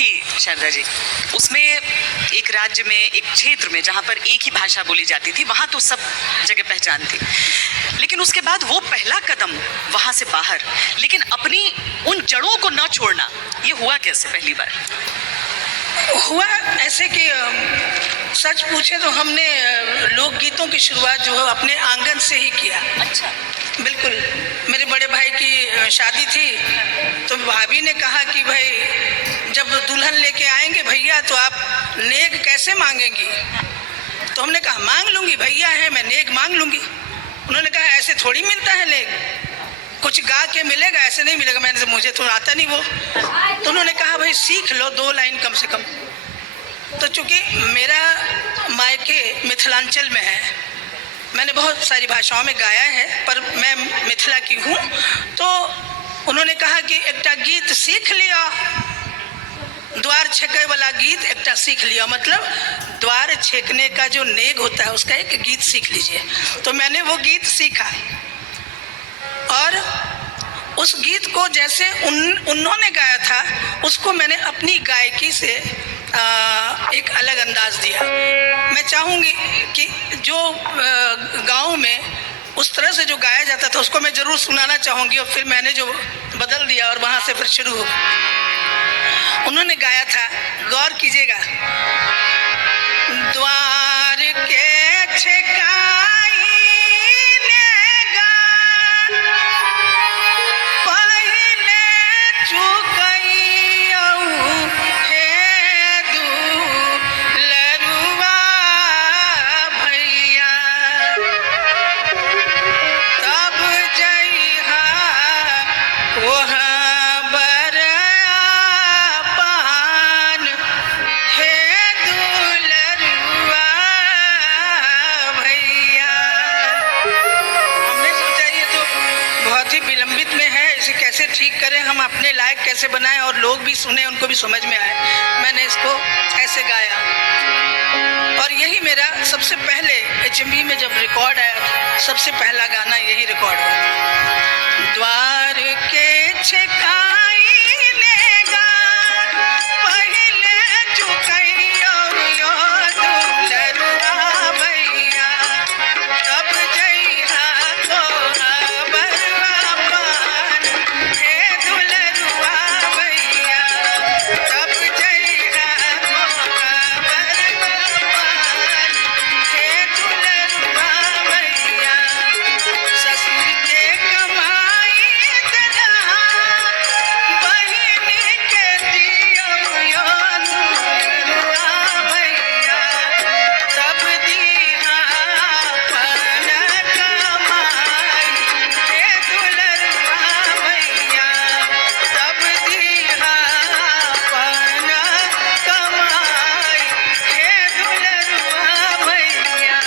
थी शारदा जी, उसमें एक राज्य में, एक क्षेत्र में जहाँ पर एक ही भाषा बोली जाती थी, वहाँ तो सब जगह पहचान थी, लेकिन उसके बाद वो पहला कदम वहाँ से बाहर, लेकिन अपनी उन जड़ों को न छोड़ना, ये हुआ कैसे पहली बार? हुआ ऐसे कि सच पूछे तो हमने लोकगीतों की शुरुआत जो है अपने आंगन से ही किया। अच्छा। बिल्कुल, मेरे बड़े भाई की शादी थी तो भाभी ने कहा कि भाई जब दुल्हन लेके आएंगे भैया तो आप नेग कैसे मांगेंगी? तो हमने कहा मांग लूंगी, भैया है मैं नेग मांग लूंगी। उन्होंने कहा ऐसे थोड़ी मिलता है नेग, कुछ गा के मिलेगा, ऐसे नहीं मिलेगा। मैंने मुझे तो आता नहीं वो। तो उन्होंने कहा भाई सीख लो 2 लाइन कम से कम। तो चूंकि मेरा मायके मिथिलांचल में है, मैंने बहुत सारी भाषाओं में गाया है पर मैं मिथिला की हूँ, तो उन्होंने कहा कि एकटा गीत सीख लिया, द्वार छेके वाला गीत एकटा सीख लिया, मतलब द्वार छेकने का जो नेग होता है उसका एक गीत सीख लीजिए। तो मैंने वो गीत सीखा और उस गीत को जैसे उन्होंने गाया था उसको मैंने अपनी गायकी से एक अलग अंदाज दिया। मैं चाहूँगी कि जो गाँव में उस तरह से जो गाया जाता था उसको मैं ज़रूर सुनाना चाहूँगी, और फिर मैंने जो बदल दिया और वहाँ से फिर शुरू हो। उन्होंने गाया था, गौर कीजिएगा, द्वार के छेकाई नेगा पहिले चुकैयौ हे दुलरुआ भैया, तब जइहा ओह बरपान हे दुलरुआ भैया। हमने सोचा ये तो बहुत ही विलंबित में है, इसे कैसे ठीक करें, हम अपने लायक कैसे बनाएं और लोग भी सुने, उनको भी समझ में आए। मैंने इसको ऐसे गाया और यही मेरा सबसे पहले HMV में जब रिकॉर्ड आया था, सबसे पहला गाना यही रिकॉर्ड हुआ। द्वार के छेकाई नेगा पहिले चुकैयौ यो दुलरुआ भैया, तब जइहा बरवा पान हे दुलरुआ भैया, तब जइहा बरवा पान हे दुलरुआ भैया। ससुर के कमाई दलहा बहिनी के दियौ यो दुलरुआ भैया, तब दीहा अपन कमाई हे दुलरुआ भैया, तब दीहा अपन कमाई हे दुलरुआ भैया।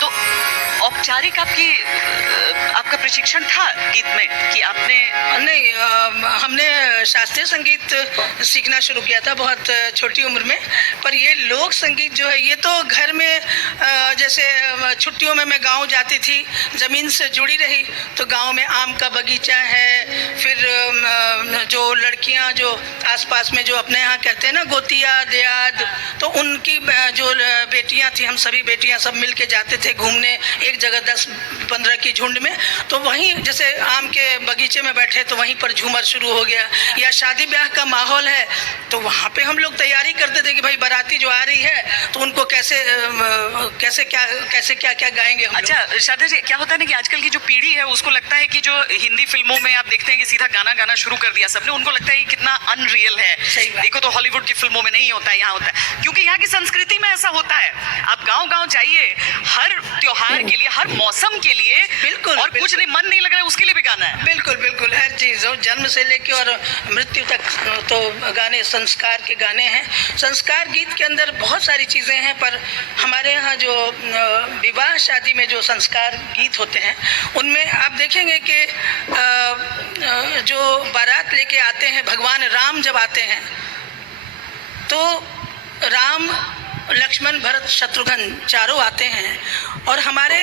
तो औपचारिक आपका प्रशिक्षण था गीत में कि आपने? नहीं, हमने शास्त्रीय संगीत सीखना शुरू किया था बहुत छोटी उम्र में, पर ये लोक संगीत जो है ये तो घर में जैसे छुट्टियों में मैं गांव जाती थी, ज़मीन से जुड़ी रही, तो गांव में आम का बगीचा है, फिर जो लड़कियां जो आसपास में जो अपने यहाँ कहते हैं ना गोतिया देयाद, तो उनकी जो बेटियां थी, हम सभी बेटियां सब मिल के जाते थे घूमने एक जगह 10-15 की झुंड में। तो वहीं जैसे आम के बगीचे में बैठे तो वहीं पर झूमर शुरू हो गया, या शादी ब्याह का माहौल है तो वहाँ पे हम लोग तैयारी करते थे कि भाई बाराती जो आ रही है तो उनको कैसे क्या गाएंगे हम लोग। अच्छा शारदा जी, क्या होता है ना कि आजकल की जो पीढ़ी है उसको लगता है कि जो हिंदी फिल्मों में आप देखते हैं कि सीधा गाना गाना शुरू कर दिया सबने, उनको लगता है कि कितना अनरियल है। देखो तो हॉलीवुड की फिल्मों में नहीं होता है, यहाँ होता है, क्योंकि यहाँ की संस्कृति में ऐसा होता है। आप गाँव गाँव जाइए, हर त्योहार के लिए, हर मौसम के लिए, बिल्कुल, और कुछ नहीं मन नहीं लग रहा है उसके लिए भी गाना है। बिल्कुल बिल्कुल, हर चीज़ हो, जन्म से लेके और मृत्यु तक तो गाने संस्कार के गाने हैं। संस्कार गीत के अंदर बहुत सारी चीज़ें हैं, पर हमारे यहाँ जो विवाह शादी में जो संस्कार गीत होते हैं उनमें आप देखेंगे कि जो बारात लेके आते हैं, भगवान राम जब आते हैं तो राम लक्ष्मण लक्ष्मण भरत शत्रुघ्न चारों आते हैं और हमारे